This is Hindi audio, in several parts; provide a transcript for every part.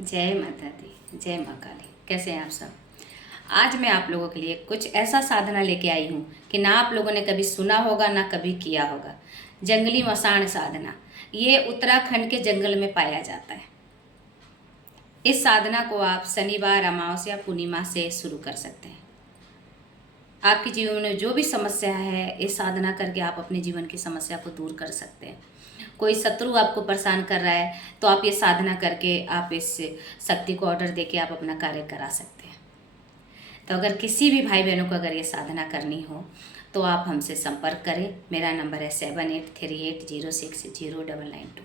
जय माता दी, जय माँ काली। कैसे हैं आप सब? आज मैं आप लोगों के लिए कुछ ऐसा साधना लेके आई हूँ कि ना आप लोगों ने कभी सुना होगा ना कभी किया होगा। जंगली मसाण साधना, ये उत्तराखंड के जंगल में पाया जाता है। इस साधना को आप शनिवार, अमावस्या, पूर्णिमा से शुरू कर सकते हैं। आपके जीवन में जो भी समस्या है, इस साधना करके आप अपने जीवन की समस्या को दूर कर सकते हैं। कोई शत्रु आपको परेशान कर रहा है तो आप ये साधना करके आप इस शक्ति को ऑर्डर देके आप अपना कार्य करा सकते हैं। तो अगर किसी भी भाई बहनों को अगर ये साधना करनी हो तो आप हमसे संपर्क करें। मेरा नंबर है 7838060992।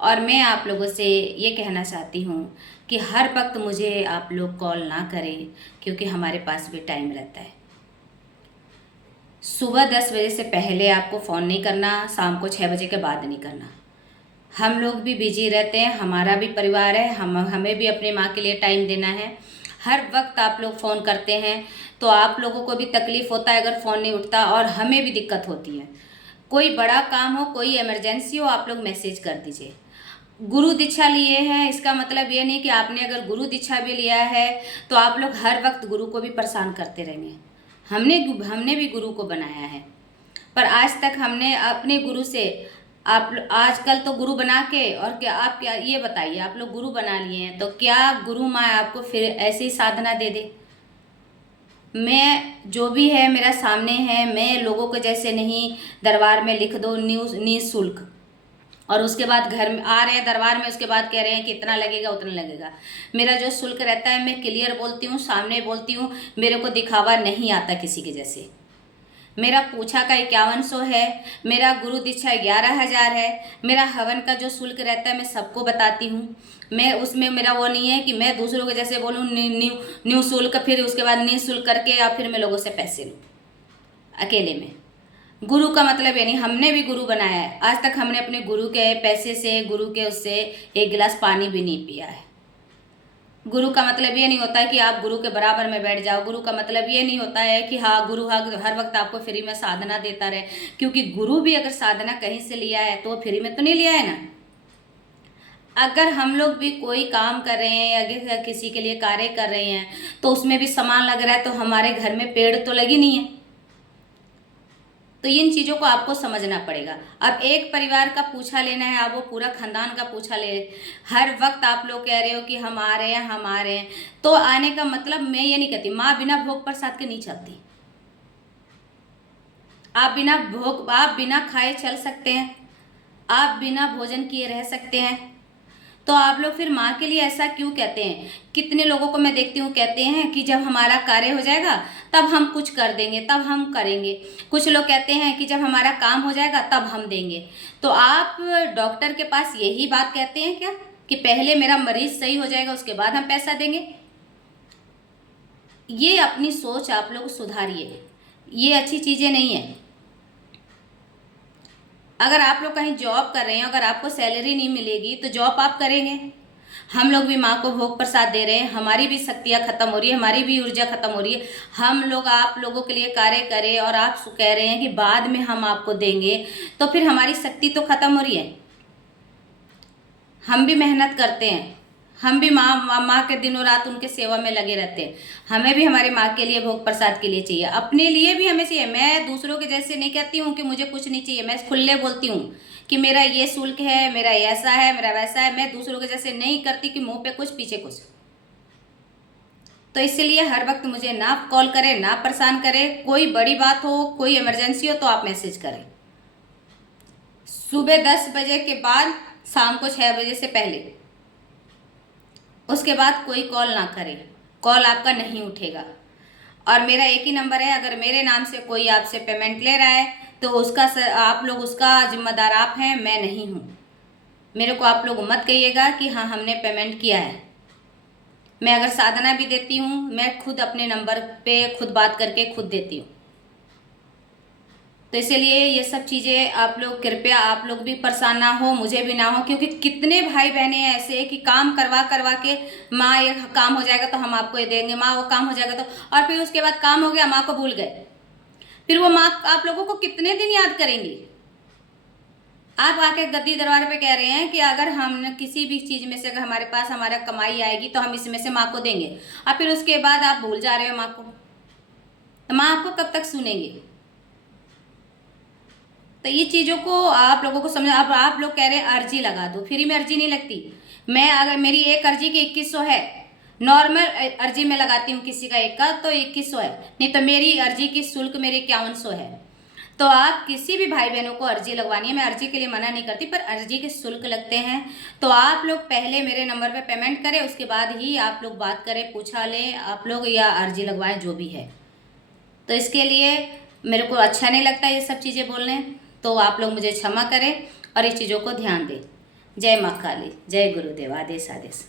और मैं आप लोगों से ये कहना चाहती हूँ कि हर वक्त मुझे आप लोग कॉल ना करें, क्योंकि हमारे पास भी टाइम रहता है। सुबह 10 बजे से पहले आपको फ़ोन नहीं करना, शाम को 6 बजे के बाद नहीं करना। हम लोग भी बिजी रहते हैं, हमारा भी परिवार है, हमें भी अपने माँ के लिए टाइम देना है। हर वक्त आप लोग फ़ोन करते हैं तो आप लोगों को भी तकलीफ़ होता है अगर फ़ोन नहीं उठता, और हमें भी दिक्कत होती है। कोई बड़ा काम हो, कोई इमरजेंसी हो, आप लोग मैसेज कर दीजिए। गुरु दीक्षा लिए हैं, इसका मतलब ये नहीं कि आपने अगर गुरु दीक्षा भी लिया है तो आप लोग हर वक्त गुरु को भी परेशान करते रहेंगे। हमने भी गुरु को बनाया है, पर आज तक हमने अपने गुरु से आप आजकल तो गुरु बना के, और क्या आप क्या ये बताइए, आप लोग गुरु बना लिए हैं तो क्या गुरु माँ आपको फिर ऐसी साधना दे दे? मैं जो भी है मेरा सामने है, मैं लोगों को जैसे नहीं दरबार में लिख दो निःशुल्क, और उसके बाद घर में आ रहे हैं दरबार में, उसके बाद कह रहे हैं कि इतना लगेगा उतना लगेगा। मेरा जो शुल्क रहता है मैं क्लियर बोलती हूँ, सामने बोलती हूँ, मेरे को दिखावा नहीं आता किसी के जैसे। मेरा पूछा का 5100 है, मेरा गुरु दीक्षा 11,000 है। मेरा हवन का जो शुल्क रहता है मैं सबको बताती हूँ। मैं उसमें मेरा वो नहीं है कि मैं दूसरों के जैसे बोलूँ न्यू शुल्क, फिर उसके बाद निःशुल्क करके या फिर मैं लोगों से पैसे लूँ अकेले में। गुरु का मतलब ये नहीं, हमने भी गुरु बनाया है। आज तक हमने अपने गुरु के पैसे से, गुरु के उससे एक गिलास पानी भी नहीं पिया है। गुरु का मतलब ये नहीं होता है कि आप गुरु के बराबर में बैठ जाओ। गुरु का मतलब ये नहीं होता है कि हाँ गुरु हर वक्त आपको फ्री में साधना देता रहे, क्योंकि गुरु भी अगर साधना कहीं से लिया है तो फ्री में तो नहीं लिया है ना। अगर हम लोग भी कोई काम कर रहे हैं या किसी के लिए कार्य कर रहे हैं तो उसमें भी सामान लग रहा है, तो हमारे घर में पेड़ तो लगी नहीं है। तो इन चीज़ों को आपको समझना पड़ेगा। अब एक परिवार का पूछा लेना है, आप वो पूरा खानदान का पूछा ले। हर वक्त आप लोग कह रहे हो कि हम आ रहे हैं हम आ रहे हैं, तो आने का मतलब मैं ये नहीं कहती माँ बिना भोग प्रसाद के नहीं चलती। आप बिना खाए चल सकते हैं, आप बिना भोजन किए रह सकते हैं। तो आप लोग फिर माँ के लिए ऐसा क्यों कहते हैं? कितने लोगों को मैं देखती हूँ कहते हैं कि जब हमारा कार्य हो जाएगा तब हम कुछ कर देंगे, तब हम करेंगे। कुछ लोग कहते हैं कि जब हमारा काम हो जाएगा तब हम देंगे। तो आप डॉक्टर के पास यही बात कहते हैं क्या कि पहले मेरा मरीज सही हो जाएगा उसके बाद हम पैसा देंगे? ये अपनी सोच आप लोग सुधारिए, ये अच्छी चीज़ें नहीं है। अगर आप लोग कहीं जॉब कर रहे हैं, अगर आपको सैलरी नहीं मिलेगी तो जॉब आप करेंगे। हम लोग भी माँ को भोग प्रसाद दे रहे हैं, हमारी भी शक्तियाँ खत्म हो रही है, हमारी भी ऊर्जा खत्म हो रही है। हम लोग आप लोगों के लिए कार्य करें और आप कह रहे हैं कि बाद में हम आपको देंगे, तो फिर हमारी शक्ति तो खत्म हो रही है। हम भी मेहनत करते हैं, हम भी माँ के दिनों रात उनके सेवा में लगे रहते हैं। हमें भी हमारी माँ के लिए भोग प्रसाद के लिए चाहिए, अपने लिए भी हमें चाहिए। मैं दूसरों के जैसे नहीं कहती हूँ कि मुझे कुछ नहीं चाहिए, मैं खुले बोलती हूँ कि मेरा ये शुल्क है, मेरा ऐसा है, मेरा वैसा है। मैं दूसरों के जैसे नहीं करती कि मुंह पे कुछ पीछे कुछ। तो इसलिए हर वक्त मुझे ना कॉल करें, ना परेशान करें। कोई बड़ी बात हो, कोई इमरजेंसी हो तो आप मैसेज करें। सुबह 10 बजे के बाद, शाम को 6 बजे से पहले, उसके बाद कोई कॉल ना करें, कॉल आपका नहीं उठेगा। और मेरा एक ही नंबर है, अगर मेरे नाम से कोई आपसे पेमेंट ले रहा है तो उसका आप लोग उसका जिम्मेदार आप हैं, मैं नहीं हूँ। मेरे को आप लोग मत कहिएगा कि हाँ हमने पेमेंट किया है। मैं अगर साधना भी देती हूँ, मैं खुद अपने नंबर पे खुद बात करके खुद देती हूँ। तो इसलिए ये सब चीज़ें आप लोग कृपया, आप लोग भी परेशान ना हो, मुझे भी ना हो, क्योंकि कितने भाई बहने हैं ऐसे कि काम करवा करवा के माँ ये काम हो जाएगा तो हम आपको ये देंगे, माँ वो काम हो जाएगा तो, और फिर उसके बाद काम हो गया माँ को भूल गए। फिर वो माँ आप लोगों को कितने दिन याद करेंगी? आप आके गद्दी दरबार पे कह रहे हैं कि अगर हम किसी भी चीज़ में से अगर हमारे पास हमारा कमाई आएगी तो हम इसमें से माँ को देंगे, और फिर उसके बाद आप भूल जा रहे हो माँ को, तो माँ आपको कब तक सुनेंगे? तो ये चीज़ों को आप लोगों को समझ। अब आप लोग कह रहे हैं अर्जी लगा दो, फ्री में अर्जी नहीं लगती। मैं अगर मेरी एक अर्जी की 2100 है, नॉर्मल अर्जी में लगाती हूँ किसी का एक का तो 2100 है, नहीं तो मेरी अर्जी की शुल्क मेरी 5100 है। तो आप किसी भी भाई बहनों को अर्जी लगवानी है, मैं अर्जी के लिए मना नहीं करती, पर अर्जी के शुल्क लगते हैं। तो आप लोग पहले मेरे नंबर पे पेमेंट करें, उसके बाद ही आप लोग बात करें, पूछा लें आप लोग या अर्जी लगवाएं, जो भी है। तो इसके लिए मेरे को अच्छा नहीं लगता ये सब चीज़ें बोलने, तो आप लोग मुझे क्षमा करें और इस चीज़ों को ध्यान दें। जय माँ काली, जय गुरुदेव, आदेश आदेश।